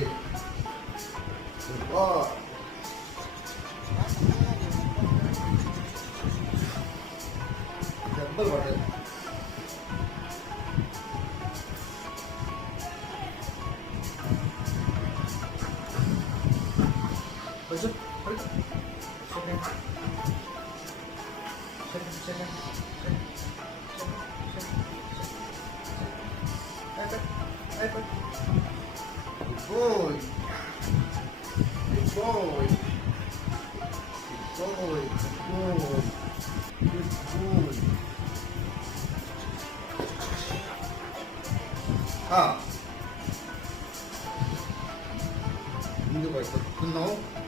boy. Good boy. Double water. Push it. Push it. Second. Good boy. Good boy. Good boy. Good boy. Good boy. Ah. Hindi ba ito? No?